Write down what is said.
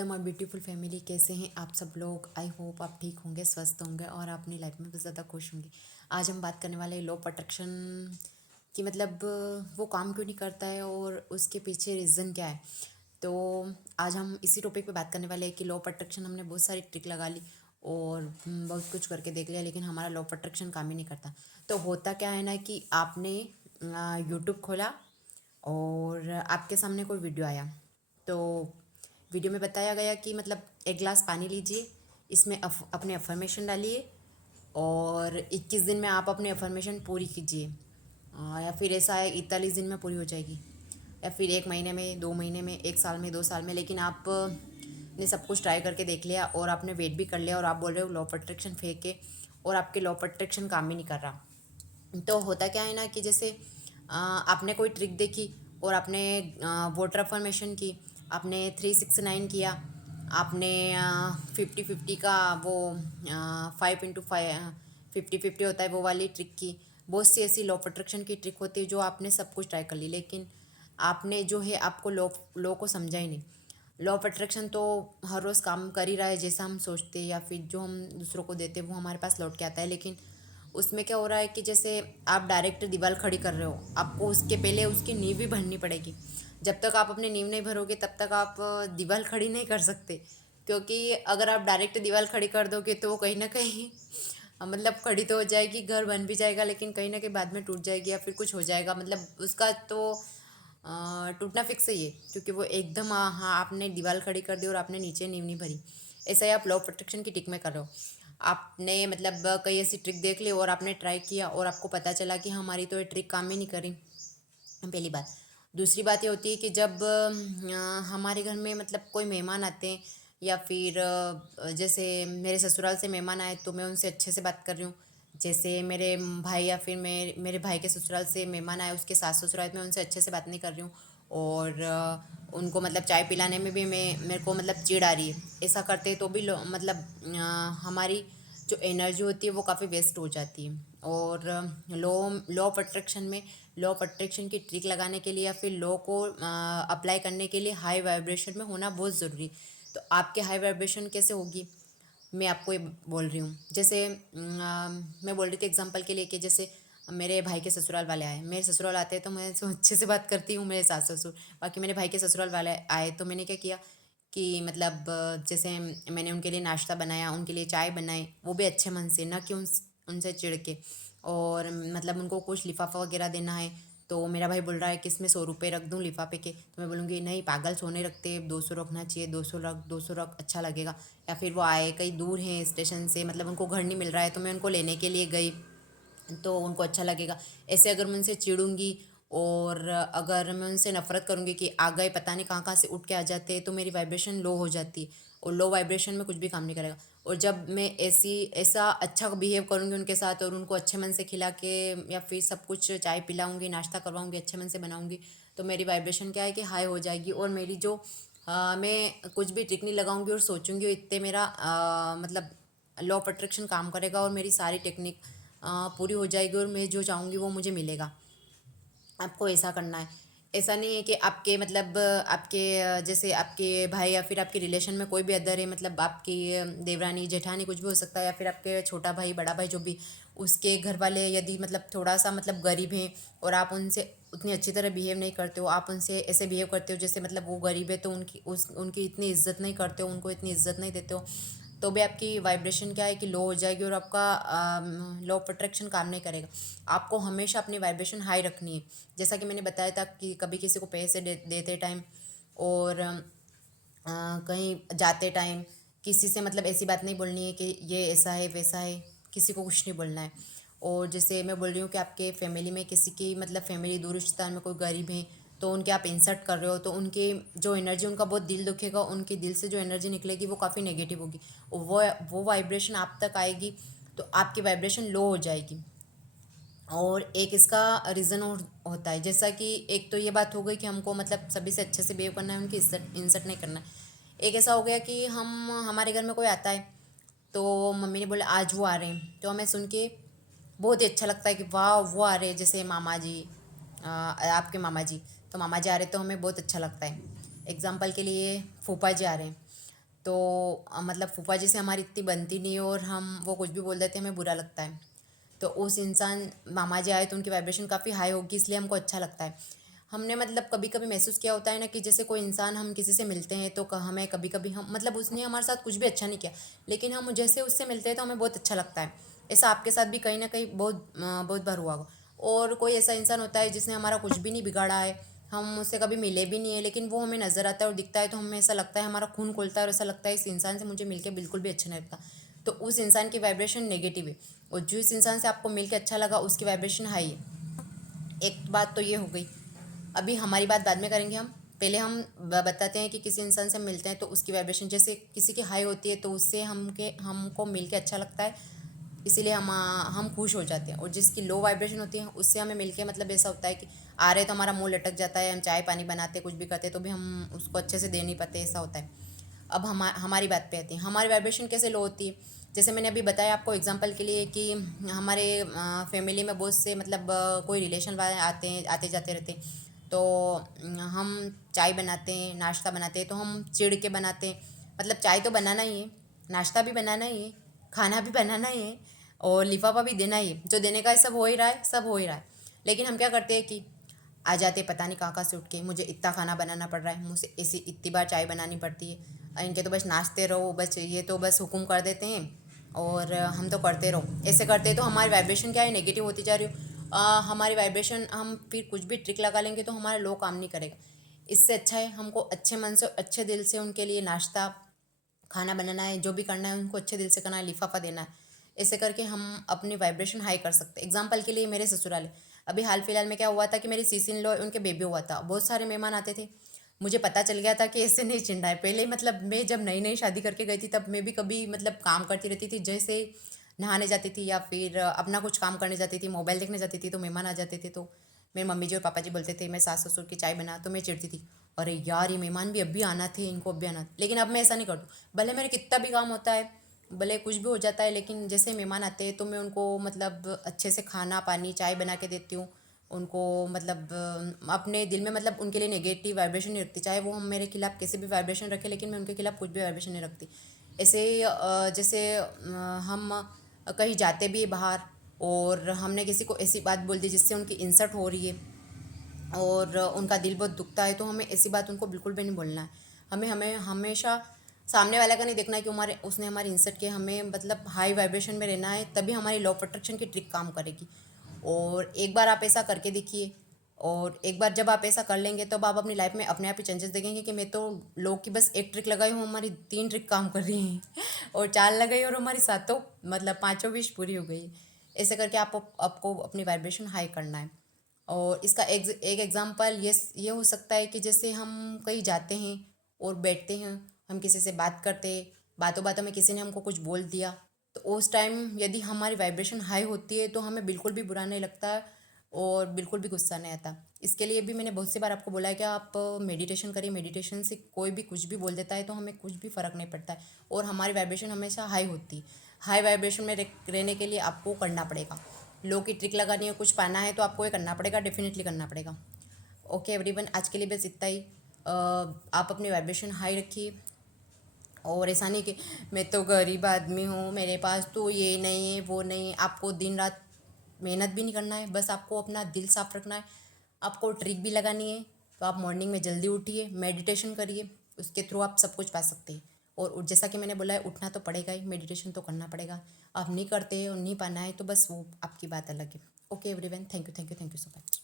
My beautiful family, कैसे हैं आप सब लोग। आई होप आप ठीक होंगे, स्वस्थ होंगे और अपनी लाइफ में बहुत ज़्यादा खुश होंगे। आज हम बात करने वाले लॉ ऑफ अट्रैक्शन की, मतलब वो काम क्यों नहीं करता है और उसके पीछे रीज़न क्या है। तो आज हम इसी टॉपिक पे बात करने वाले हैं कि लॉ ऑफ अट्रैक्शन हमने बहुत सारी ट्रिक लगा ली और बहुत कुछ करके देख लिया, लेकिन हमारा लॉ ऑफ अट्रैक्शन काम ही नहीं करता। तो होता क्या है ना कि आपने यूट्यूब खोला और आपके सामने कोई वीडियो आया, तो वीडियो में बताया गया कि मतलब एक गिलास पानी लीजिए, इसमें अपने अफर्मेशन डालिए और 21 दिन में आप अपने अफर्मेशन पूरी कीजिए। या फिर ऐसा है 41 दिन में पूरी हो जाएगी, या फिर 1 महीने में, 2 महीने में, 1 साल में, 2 साल में। लेकिन आप ने सब कुछ ट्राई करके देख लिया और आपने वेट भी कर लिया और आप बोल रहे हो लॉ ऑफ अट्रैक्शन फेंक के, और आपके लॉ ऑफ अट्रैक्शन काम ही नहीं कर रहा। तो होता क्या है ना कि जैसे आपने कोई ट्रिक देखी और आपने वाटर अफर्मेशन की, आपने 369 किया, आपने 50-50 का वो 5 × 5 50-50 होता है वो वाली ट्रिक की। बहुत सी ऐसी लॉ ऑफ अट्रैक्शन की ट्रिक होती है जो आपने सब कुछ ट्राई कर ली, लेकिन आपने जो है आपको लॉ को समझा ही नहीं। लॉ ऑफ अट्रैक्शन तो हर रोज़ काम कर ही रहा है, जैसा हम सोचते हैं या फिर जो हम दूसरों को देते हैं वो हमारे पास लौट के आता है। लेकिन उसमें क्या हो रहा है कि जैसे आप डायरेक्ट दीवार खड़ी कर रहे हो, आपको उसके पहले उसकी नींव भी भरनी पड़ेगी। जब तक आप अपनी नींव नहीं भरोगे तब तक आप दीवार खड़ी नहीं कर सकते, क्योंकि अगर आप डायरेक्ट दीवार खड़ी कर दोगे तो वो कहीं ना कहीं मतलब खड़ी तो हो जाएगी, घर बन भी जाएगा, लेकिन कहीं ना कहीं बाद में टूट जाएगी या फिर कुछ हो जाएगा। मतलब उसका तो टूटना फिक्स ही है, क्योंकि वो एकदम हाँ आपने दीवार खड़ी कर दी और आपने नीचे नींव नहीं भरी। ऐसा ही आप लॉ ऑफ प्रोटेक्शन की ट्रिक में कर रहे हो। आपने मतलब कई ऐसी ट्रिक देख ली और आपने ट्राई किया और आपको पता चला कि हमारी तो ये ट्रिक काम ही नहीं करी, पहली बात। दूसरी बात ये होती है कि जब हमारे घर में मतलब कोई मेहमान आते हैं, या फिर जैसे मेरे ससुराल से मेहमान आए तो मैं उनसे अच्छे से बात कर रही हूँ। जैसे मेरे भाई या फिर मेरे भाई के ससुराल से मेहमान आए, उसके सास ससुराल में उनसे अच्छे से बात नहीं कर रही हूँ, और उनको मतलब चाय पिलाने में भी मेरे को मतलब चिढ़ आ रही है। ऐसा करते तो भी मतलब हमारी जो एनर्जी होती है वो काफ़ी वेस्ट हो जाती है। और लॉ लॉ ऑफ अट्रैक्शन में, लॉ ऑफ अट्रैक्शन की ट्रिक लगाने के लिए या फिर लॉ को अप्लाई करने के लिए हाई वाइब्रेशन में होना बहुत ज़रूरी। तो आपके हाई वाइब्रेशन कैसे होगी, मैं आपको ये बोल रही हूँ। जैसे मैं बोल रही थी एग्जांपल के लिए कि जैसे मेरे भाई के ससुराल वाले आए, मेरे ससुराल आते हैं तो मैं तो अच्छे से बात करती हूँ, मेरे सास ससुर। बाकी मेरे भाई के ससुराल वाले आए तो मैंने क्या किया कि मतलब जैसे मैंने उनके लिए नाश्ता बनाया, उनके लिए चाय बनाई, वो भी अच्छे मन से, ना कि उनसे चिढ़ के। और मतलब उनको कुछ लिफाफा वगैरह देना है तो मेरा भाई बोल रहा है कि इसमें 100 रुपये रख दूँ लिफाफे के, तो मैं बोलूँगी नहीं पागल, सोने रखते, 200 रखना चाहिए, 200 रख अच्छा लगेगा। या फिर वो आए कहीं दूर हैं स्टेशन से, मतलब उनको घर नहीं मिल रहा है, तो मैं उनको लेने के लिए गई तो उनको अच्छा लगेगा। ऐसे अगर मैं उनसे चिढ़ूंगी और अगर मैं उनसे नफरत करूँगी कि आ गए पता नहीं कहाँ कहाँ से उठ के आ जाते हैं, तो मेरी वाइब्रेशन लो हो जाती है और लो वाइब्रेशन में कुछ भी काम नहीं करेगा। और जब मैं ऐसा अच्छा बिहेव करूँगी उनके साथ और उनको अच्छे मन से खिला के या फिर सब कुछ चाय पिलाऊंगी, नाश्ता करवाऊंगी, अच्छे मन से बनाऊंगी, तो मेरी वाइब्रेशन क्या है कि हाई हो जाएगी। और मेरी जो मैं कुछ भी ट्रिक नहीं लगाऊंगी और सोचूंगी इतने मेरा मतलब लॉ ऑफ अट्रैक्शन काम करेगा और मेरी सारी टेक्निक पूरी हो जाएगी और मैं जो चाहूँगी वो मुझे मिलेगा। आपको ऐसा करना है। ऐसा नहीं है कि आपके मतलब आपके जैसे आपके भाई या फिर आपके रिलेशन में कोई भी अदर है, मतलब आपकी देवरानी जेठानी कुछ भी हो सकता है, या फिर आपके छोटा भाई बड़ा भाई जो भी, उसके घर वाले यदि मतलब थोड़ा सा मतलब गरीब हैं और आप उनसे उतनी अच्छी तरह बिहेव नहीं करते हो, आप उनसे ऐसे बिहेव करते हो जैसे मतलब वो गरीब है तो उनकी इतनी इज्जत नहीं करते हो, उनको इतनी इज्जत नहीं देते हो, तो भी आपकी वाइब्रेशन क्या है कि लो हो जाएगी और आपका लॉ ऑफ अट्रैक्शन काम नहीं करेगा। आपको हमेशा अपनी वाइब्रेशन हाई रखनी है। जैसा कि मैंने बताया था कि कभी किसी को पैसे देते टाइम और कहीं जाते टाइम किसी से मतलब ऐसी बात नहीं बोलनी है कि ये ऐसा है वैसा है, किसी को कुछ नहीं बोलना है। और जैसे मैं बोल रही हूँ कि आपके फैमिली में किसी की मतलब फैमिली दूर रिश्तेदार में कोई गरीब है, तो उनके आप इंसल्ट कर रहे हो तो उनके जो एनर्जी, उनका बहुत दिल दुखेगा, उनके दिल से जो एनर्जी निकलेगी वो काफ़ी नेगेटिव होगी और वो वाइब्रेशन आप तक आएगी तो आपकी वाइब्रेशन लो हो जाएगी। और एक इसका रीज़न और होता है, जैसा कि एक तो ये बात हो गई कि हमको मतलब सभी से अच्छे से बिहेव करना है, उनकी इज्जत इंसल्ट नहीं करना है। एक ऐसा हो गया कि हमारे घर में कोई आता है तो मम्मी ने बोला आज वो आ रहे हैं, तो हमें सुन के बहुत ही अच्छा लगता है कि वाह वो आ रहे हैं, जैसे मामा जी, आपके मामा जी, तो मामा जी आ रहे हैं तो हमें बहुत अच्छा लगता है। एग्जाम्पल के लिए फूफा जी आ रहे हैं, तो मतलब फूफा जी से हमारी इतनी बनती नहीं है और हम वो कुछ भी बोल देते हैं हमें बुरा लगता है। तो उस इंसान मामा जी आए तो उनकी वाइब्रेशन काफ़ी हाई होगी, इसलिए हमको अच्छा लगता है। हमने मतलब कभी कभी महसूस किया होता है ना कि जैसे कोई इंसान, हम किसी से मिलते हैं तो हमें कभी कभी हम मतलब उसने हमारे साथ कुछ भी अच्छा नहीं किया, लेकिन हम जैसे उससे मिलते हैं तो हमें बहुत अच्छा लगता है। ऐसा आपके साथ भी कहीं ना कहीं बहुत बार हुआ होगा। और कोई ऐसा इंसान होता है जिसने हमारा कुछ भी नहीं बिगाड़ा है, हम उससे कभी मिले भी नहीं है, लेकिन वो हमें नज़र आता है और दिखता है तो हमें ऐसा लगता है, हमारा खून खुलता है और ऐसा लगता है इस इंसान से मुझे मिलकर बिल्कुल भी अच्छा नहीं लगता। तो उस इंसान की वाइब्रेशन नेगेटिव है, और जिस इंसान से आपको मिलकर अच्छा लगा उसकी वाइब्रेशन हाई है। एक बात तो ये हो गई। अभी हमारी बात बाद में करेंगे हम, पहले हम बताते हैं कि किसी इंसान से मिलते हैं तो उसकी वाइब्रेशन जैसे किसी की हाई होती है तो उससे हमको मिल के अच्छा लगता है, इसीलिए हम खुश हो जाते हैं। और जिसकी लो वाइब्रेशन होती है उससे हमें मिल के मतलब ऐसा होता है कि आ रहे तो हमारा मुंह लटक जाता है, हम चाय पानी बनाते कुछ भी करते तो भी हम उसको अच्छे से दे नहीं पाते, ऐसा होता है। अब हमारी बात पे आती है, हमारी वाइब्रेशन कैसे लो होती है। जैसे मैंने अभी बताया आपको एग्जांपल के लिए कि हमारे फैमिली में बहुत से मतलब कोई रिलेशन वाले आते हैं, आते जाते रहते हैं। तो हम चाय बनाते हैं, नाश्ता बनाते हैं तो हम चिढ़ के बनाते हैं। मतलब चाय तो बनाना ही है, नाश्ता भी बनाना ही है, खाना भी बनाना ही है, और लिफाफा भी देना ही है। जो देने का है सब हो ही रहा है, सब हो ही रहा है। लेकिन हम क्या करते हैं कि आ जाते पता नहीं कहाँ से उठ के, मुझे इतना खाना बनाना पड़ रहा है, मुझसे ऐसी इतनी बार चाय बनानी पड़ती है, इनके तो बस नाचते रहो, बस ये तो बस हुक्म कर देते हैं और हम तो करते रहो। ऐसे करते तो हमारी वाइब्रेशन क्या है, नेगेटिव होती जा रही हो। हमारी वाइब्रेशन, हम फिर कुछ भी ट्रिक लगा लेंगे तो हमारा लो काम नहीं करेगा। इससे अच्छा है हमको अच्छे मन से अच्छे दिल से उनके लिए नाश्ता खाना बनाना है, जो भी करना है उनको अच्छे दिल से करना है, लिफाफा देना है। ऐसे करके हम अपनी वाइब्रेशन हाई कर सकते हैं। एग्जाम्पल के लिए मेरे ससुराल है, अभी हाल फिलहाल में क्या हुआ था कि मेरी सीसी इन लॉ, उनके बेबी हुआ था, बहुत सारे मेहमान आते थे। मुझे पता चल गया था कि ऐसे नहीं चिढ़ना है। पहले मतलब मैं जब नई नई शादी करके गई थी तब मैं भी कभी मतलब काम करती रहती थी, जैसे नहाने जाती थी या फिर अपना कुछ काम करने जाती थी, मोबाइल देखने जाती थी, तो मेहमान आ जाते थे तो मेरी मम्मी जी और पापा जी बोलते थे मैं सास ससुर की चाय बना, तो मैं चिढ़ती थी, अरे यार ये मेहमान भी अभी आना थे, इनको अभी आना। लेकिन अब मैं ऐसा नहीं करती, भले मेरे कितना भी काम होता है, भले कुछ भी हो जाता है, लेकिन जैसे मेहमान आते हैं तो मैं उनको मतलब अच्छे से खाना पानी चाय बना के देती हूँ उनको। मतलब अपने दिल में मतलब उनके लिए नेगेटिव वाइब्रेशन नहीं रखती, चाहे वो हम मेरे खिलाफ कैसे भी वाइब्रेशन रखे, लेकिन मैं उनके खिलाफ कुछ भी वाइब्रेशन नहीं रखती। ऐसे जैसे हम कहीं जाते भी हैं बाहर और हमने किसी को ऐसी बात बोल दी जिससे उनकी इंसल्ट हो रही है और उनका दिल बहुत दुखता है, तो हमें ऐसी बात उनको बिल्कुल भी नहीं बोलना है। हमें हमें हमेशा सामने वाला का नहीं देखना है कि हमारे उसने हमारी इंसल्ट किया, हमें मतलब हाई वाइब्रेशन में रहना है, तभी हमारी लॉ ऑफ अट्रैक्शन की ट्रिक काम करेगी। और एक बार आप ऐसा करके देखिए, और एक बार जब आप ऐसा कर लेंगे तब आप अपनी लाइफ में अपने आप ही चेंजेस देखेंगे कि मैं तो लोग की बस एक ट्रिक लगाई हूँ, हमारी 3 ट्रिक काम कर रही हैं और 4 लगाई और हमारी सातों मतलब पाँचों विश पूरी हो गई। ऐसे करके आपको अपनी वाइब्रेशन हाई करना है। और इसका एक एग्जांपल ये हो सकता है कि जैसे हम कहीं जाते हैं और बैठते हैं, हम किसी से बात करते हैं, बातों बातों में किसी ने हमको कुछ बोल दिया, तो उस टाइम यदि हमारी वाइब्रेशन हाई होती है तो हमें बिल्कुल भी बुरा नहीं लगता है और बिल्कुल भी गुस्सा नहीं आता। इसके लिए भी मैंने बहुत सी बार आपको बोला है कि आप मेडिटेशन करिए, मेडिटेशन से कोई भी कुछ भी बोल देता है तो हमें कुछ भी फ़र्क नहीं पड़ता है और हमारी वाइब्रेशन हमेशा हाई होती है। हाई वाइब्रेशन में रहने के लिए आपको करना पड़ेगा, लो की ट्रिक लगानी है, कुछ पाना है तो आपको ये करना पड़ेगा, डेफिनेटली करना पड़ेगा। ओके एवरीवन, आज के लिए बस इतना ही। आप अपनी वाइब्रेशन हाई रखिए, और ऐसा नहीं कि मैं तो गरीब आदमी हूँ, मेरे पास तो ये नहीं है वो नहीं है। आपको दिन रात मेहनत भी नहीं करना है, बस आपको अपना दिल साफ रखना है। आपको ट्रिक भी लगानी है तो आप मॉर्निंग में जल्दी उठिए, मेडिटेशन करिए, उसके थ्रू आप सब कुछ पा सकते हैं। और जैसा कि मैंने बोला है, उठना तो पड़ेगा ही, मेडिटेशन तो करना पड़ेगा। आप नहीं करते और नहीं पाना है तो बस वो आपकी बात अलग है। Okay everyone, thank you thank you thank you so much.